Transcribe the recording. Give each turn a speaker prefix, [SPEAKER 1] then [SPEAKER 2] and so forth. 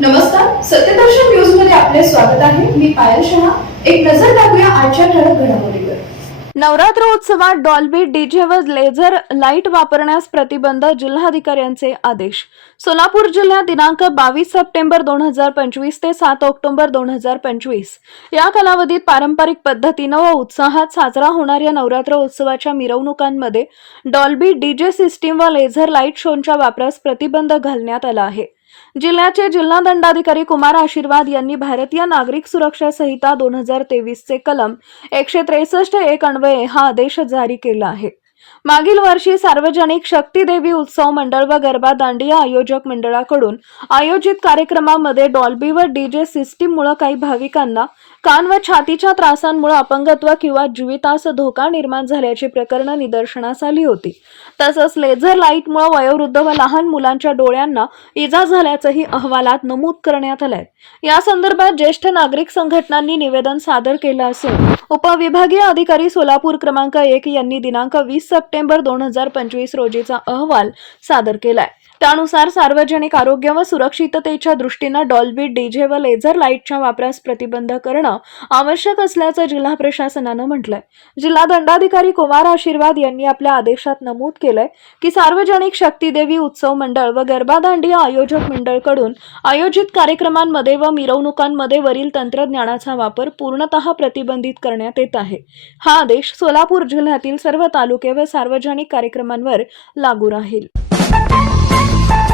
[SPEAKER 1] नमस्कार सत्यदर्शन न्यूजमध्ये आपले स्वागत आहे. मी पायल शहा. एक नजर टाकूया आजच्या ठळक घडामोडीवर.
[SPEAKER 2] नवरात्र उत्सवात डॉल्बी डीजे व लेझर लाइट वापरण्यास प्रतिबंध जिल्हाधिकाऱ्यांचे आदेश. सोलापूर जिल्ह्यात दिनांक बावीस सप्टेंबर दोन हजार पंचवीस ते सात ऑक्टोबर दोन हजार पंचवीस. या कालावधीत पारंपरिक पद्धतीनं व उत्साहात साजरा होणाऱ्या नवरात्र उत्सवाच्या मिरवणुकांमध्ये डॉल्बी डीजे सिस्टीम व लेझर लाइट शोनच्या वापरास प्रतिबंध घालण्यात आला आहे. जिल्ह्याचे जिल्हा दंडाधिकारी कुमार आशीर्वाद यांनी भारतीय नागरिक सुरक्षा संहिता दोन हजार तेवीसचे कलम एकशे त्रेसष्ट एक अन्वये हा आदेश जारी केला आहे. मागील वर्षी सार्वजनिक शक्ती देवी उत्सव मंडळ व गरबा दांडिया आयोजक मंडळाकडून आयोजित कार्यक्रमामध्ये डॉल्बी व डीजे सिस्टीममुळे काही भाविकांना कान व छातीच्या त्रासांमुळे अपंगत्व किंवा जीवितास धोका निर्माण झाल्याची प्रकरणं निदर्शनास आली होती. तसंच लेझर लाईटमुळे वयोवृद्ध व लहान मुलांच्या डोळ्यांना इजा झाल्याचंही अहवालात नमूद करण्यात आलंय. या संदर्भात ज्येष्ठ नागरिक संघटनांनी निवेदन सादर केलं असून उपविभागीय अधिकारी सोलापूर क्रमांक एक यांनी दिनांक वीस सप्टेंबर दोन हजार पंचवीस रोजीचा अहवाल सादर केलाय. त्यानुसार सार्वजनिक आरोग्य व सुरक्षिततेच्या दृष्टीनं डॉल्बी डीजे व लेझर लाईटच्या वापरास प्रतिबंध करणं आवश्यक असल्याचं जिल्हा प्रशासनानं म्हटलंय. जिल्हा दंडाधिकारी कुमार आशीर्वाद यांनी आपल्या आदेशात नमूद केलंय की सार्वजनिक शक्तीदेवी उत्सव मंडळ व गरबा आयोजक मंडळकडून आयोजित कार्यक्रमांमध्ये व मिरवणुकांमध्ये वरील तंत्रज्ञानाचा वापर पूर्णतः प्रतिबंधित करण्यात येत आहे. हा आदेश सोलापूर जिल्ह्यातील सर्व तालुके व सार्वजनिक कार्यक्रमांवर लागू राहील. Bye.